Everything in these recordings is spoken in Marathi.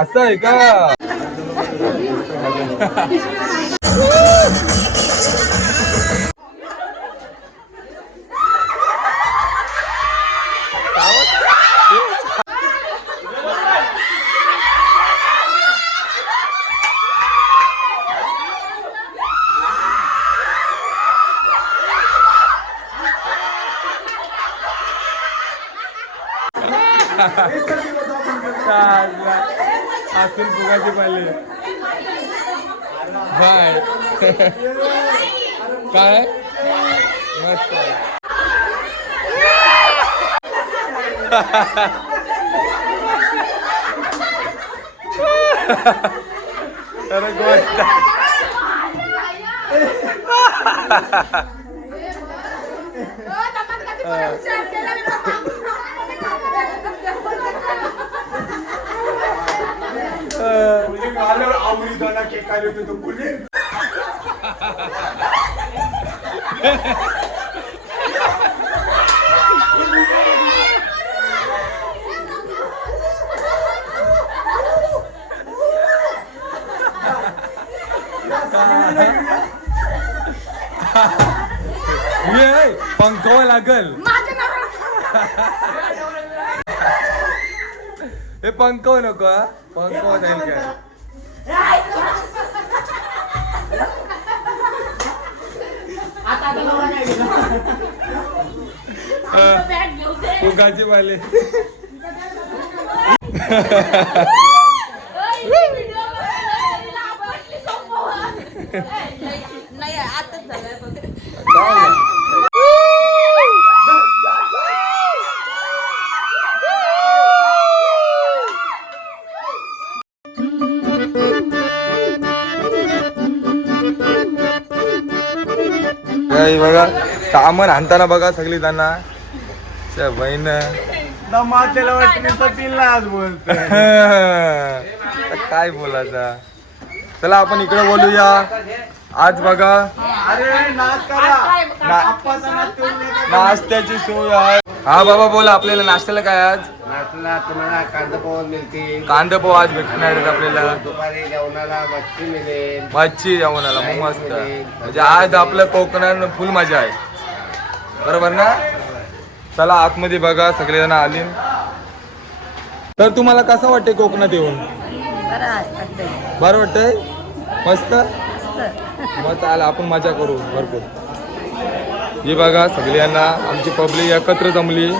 असं आहे का? असून फुगाचे पाहिले बाय काय मस्त अरे गोष्ट आवडी दोना केक काय होतो तो पुढे ये पंखवा लागल हे पंखव नको पंखव जाईल काय फुगाचे पाहिले नाही आताच झालंय बघा सामान आणताना बघा सगळी त्यांना बहीण मातेला वाटतं आज बोलतो काय बोलायचा. चला आपण इकडे बोलूया. आज बघा नाश्त्याची सोय आहे. हा बाबा बोला आपल्याला नाश्त्याला काय आज? नाश्त्याला तुम्हाला कांदा पोहा मिळतील. कांदा पोहा आज भेटणार आहेत आपल्याला. दुपारी जेवणाला मच्छी मिळेल. मच्छी जेवणाला मग मस्त. म्हणजे आज आपलं कोकणात फुल मजा आहे बरोबर ना. चला आतमध्ये बघा सगळेजण आले. तर तुम्हाला कसं वाटतंय कोकणात येऊन? बरं वाटतंय मस्त. मग चाल आपण मजा करू भरपूर. ही बघा सगळ्यांना आमची पब्लिक एकत्र जमली.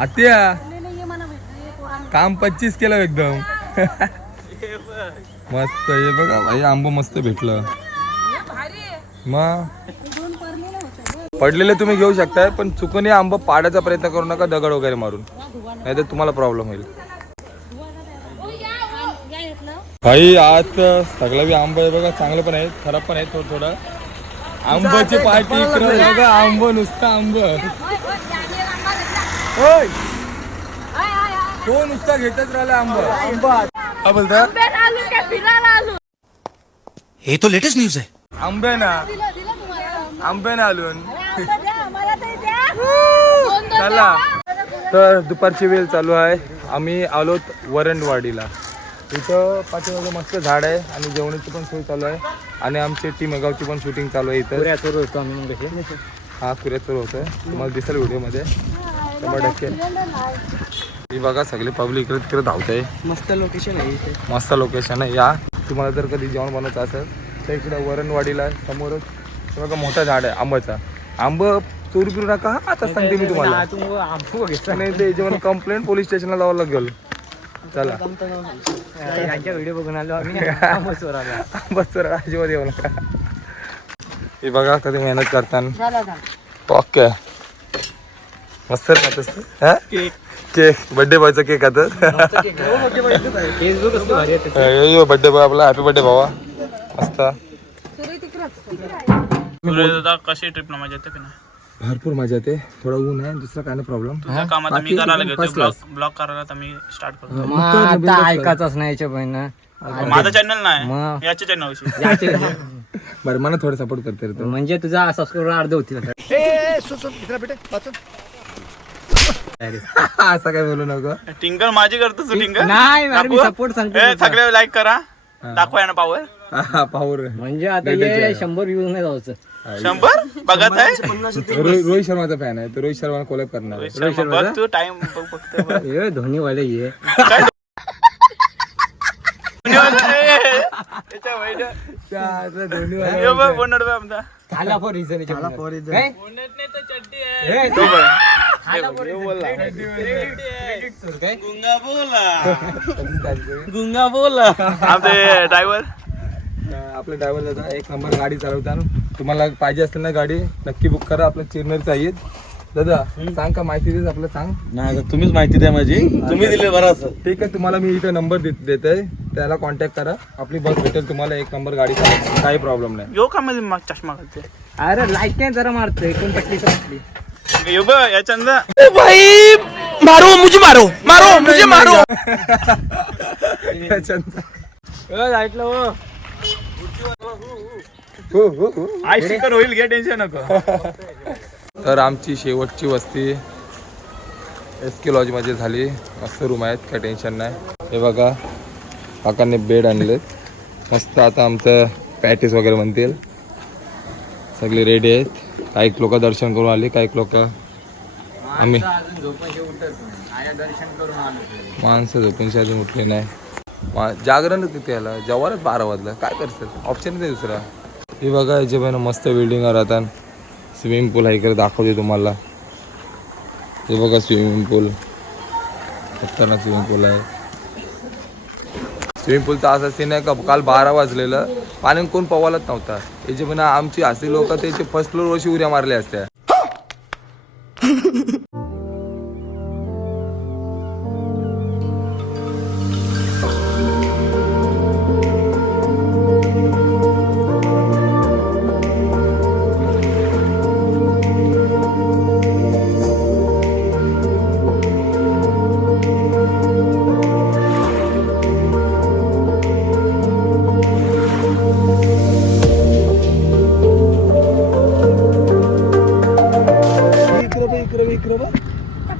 आत्या काम 25 केलं एकदम मस्त. हे बघा भाई आंब मस्त भेटलं. मग पडलेले तुम्ही घेऊ शकताय पण चुकून आंब पाडायचा प्रयत्न करू नका दगड वगैरे मारून, नाही तर तुम्हाला प्रॉब्लेम होईल. भाई आज सगळं बी आंब आहे बघा. चांगलं पण आहे खराब पण आहे थोडं थोडं. आंब्याची पार्टी इकडे बघा. आंब नुसतं आंब. तो नुसता घेतच राहिला आंबा. काय बोलता? हे तो लेटेस्ट न्यूज है. आंबे ना आलून चला. तर दुपारची वेळ चालू आहे. आम्ही आलोत वरंडवाडीला. इथं पाठीमागे मस्त झाड आहे आणि जेवणाची पण सोय चालू आहे. आणि आमची टीम गावची पण शूटिंग चालू आहे. इथं होतो आम्ही हा कुऱ्याचोर होतोय. तुम्हाला दिसेल व्हिडिओमध्ये 100%. ही बघा सगळे पब्लिक इकडे तिकडे धावतंय. मस्त लोकेशन आहे इथे. मस्त लोकेशन आहे. या तुम्हाला जर कधी जेवण बनवायचं असेल तर इकडे वरणवाडीला समोरच बघा मोठा झाड आहे आंब्याचा. आंब चोरी करू नका आता सांगते मी तुम्हाला. नाही ते जेवण कंप्लेंट पोलीस स्टेशनला जावं लागेल. चला व्हिडिओ बघून आलो आम्ही. अजिबात येऊ नका. हे बघा कधी मेहनत करताना ओके. मस्त खात असतो हा केक बर्थडे बॉयचा केक खात बर्थडे बॉय आपला हॅपी बर्थडे भावा मस्त कशी ट्रिप ना मजा येते की नाही भरपूर मजा येते थोडा ऊन आहे दुसरा काय नाही प्रॉब्लेम तुझ्या कामात मी करायला घेतो ब्लॉग करायला तर मी स्टार्ट करतो आता ऐकायचंच नाही याच्या बहिणं माझं चॅनल मग. नाही याच्या चॅनल बरं मला थोडं सपोर्ट करते रे तू. म्हणजे तुझा सबस्क्रायबर अर्ध होतील असं काय बोलू नको टिंगल माझी करतो तू टिंगल नाही अरे मी सपोर्ट सांगतो तुझा. सगळे लाईक करा दाखवा ना पावर पाहूर म्हणजे आता हे 100 व्ह्यूज नाही जायचं 100 बघत आहे रोहित शर्माचा फॅन आहे तो रोहित शर्मा कोलॅब करणार आहे. बघ तू टाइम बघ हे धोनी वाले ये झाला फॉर रिझन गुंगा बोला आपले ड्रायव्हर आपले ड्रायव्हर दादा एक नंबर गाडी चालवताना तुम्हाला पाहिजे असेल ना गाडी नक्की बुक करा आपलं चिरनरचं आहेत दादा सांग का माहिती देत आपलं सांग नाही तुम्हीच माहिती द्या माझी तुम्ही दिले बरं ठीक आहे तुम्हाला मी इथे नंबर देतोय त्याला कॉन्टॅक्ट करा आपली बस भेटेल तुम्हाला एक नंबर गाडी चालवायची काही प्रॉब्लेम नाही यो का मध्ये मग चष्मा घालते अरे लाईट नाही जरा मारतोय कोण पटली तर पटली यो ब याच्यानंदा मारो मुझे मारो मारो मुझे मारो लाईटला हो हो हो आय स्टिकर होईल घे टेन्शन नको तर आमची शेवटची वस्ती SK लॉजमध्ये झाली मस्त रूम आहेत काय टेन्शन नाही हे बघा काकांनी बेड आणलेत मस्त आता आमचं पॅटीस वगैरे म्हणतील सगळे रेडी आहेत काही लोक दर्शन करून आले काही लोक आम्ही माणसं झोपूनशी अजून उठले नाही जागरण किती आला जेव्हाच 12 वाजला काय करतात ऑप्शन नाही दुसरा हे बघा याचे पण मस्त बिल्डिंग राहतात स्विमिंग पूल आहे इकडे दाखवते तुम्हाला हे बघा स्विमिंग पूल खतरनाक स्विमिंग पूल आहे स्विमिंग पूलचा असा सीन आहे का काल 12 वाजलेलं पाणी कोण पवायलाच नव्हता याचे पण आमची असे लोक त्याचे फर्स्ट फ्लोअरवरशी उड्या मारल्या असत्या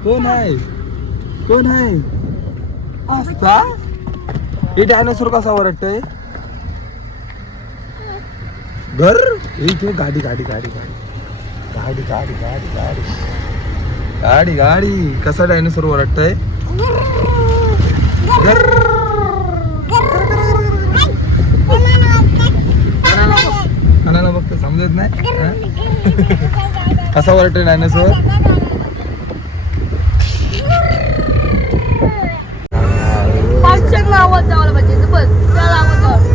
कोण आहे कोण आहे असता हे डायनासोर कसा वाटतंय घर इथे गाडी गाडी गाडी गाडी गाडी गाडी गाडी गाडी गाडी कसा डायनासोर वाटतंय घर कोणाला बघतो समजत नाही कसा वाटतंय डायनासोर आवाज जावला पाहिजे बस त्याला आवाज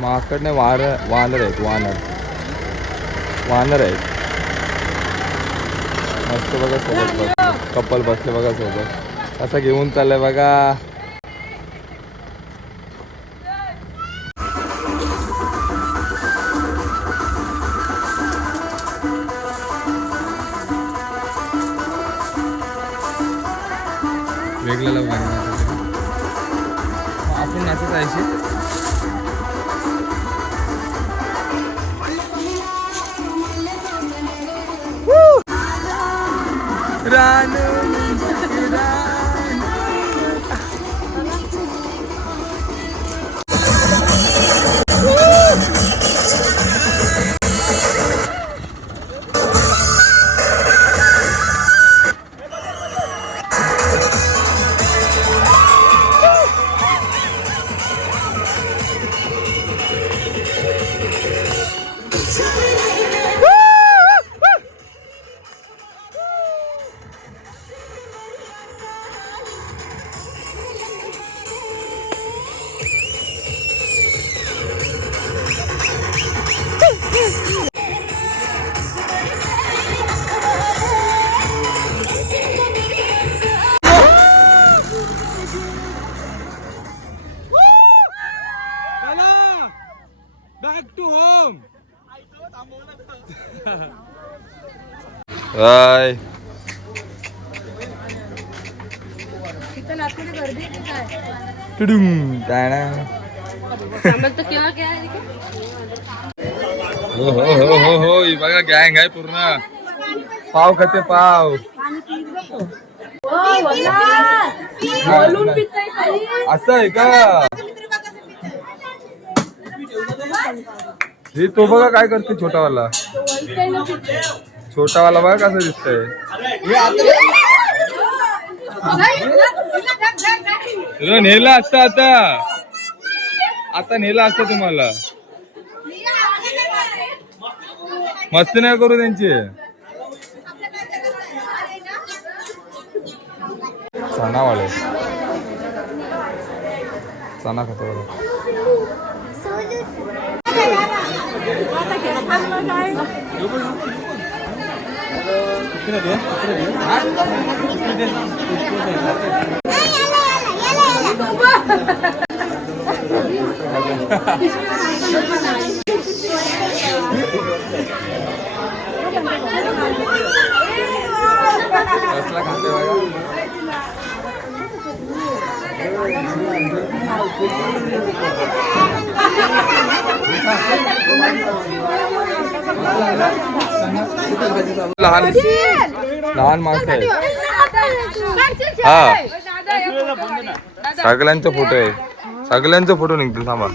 माकडने वानर आहेत वानर आहेत मस्त बघा सोबत बसले कपल बसले बघा सोबत असं घेऊन चाललंय बघा वेगळ्याला आपण नाचत आहे बॅक टू होम. बाय. तिथं नागपूरला गर्दी आहे की काय? टुडुम. काय ना. सांभाळ तर केव्हा काय आहे का? हो हो हो हो हो ही बघा गँग आहे पूर्ण. पाव खाते पाव. असं आहे का? हे तो बघा काय करते छोटावाला. छोटावाला बघा कसं दिसतंय. नेला असता आता नेला असता तुम्हाला. मस्ती नाही करू त्यांची. चणावाले चणा खातो बघा. कसला खाते बघा. लहान लहान माणसं आहे. हा सगळ्यांचा फोटो आहे. सगळ्यांचा फोटो निघतील थांबा.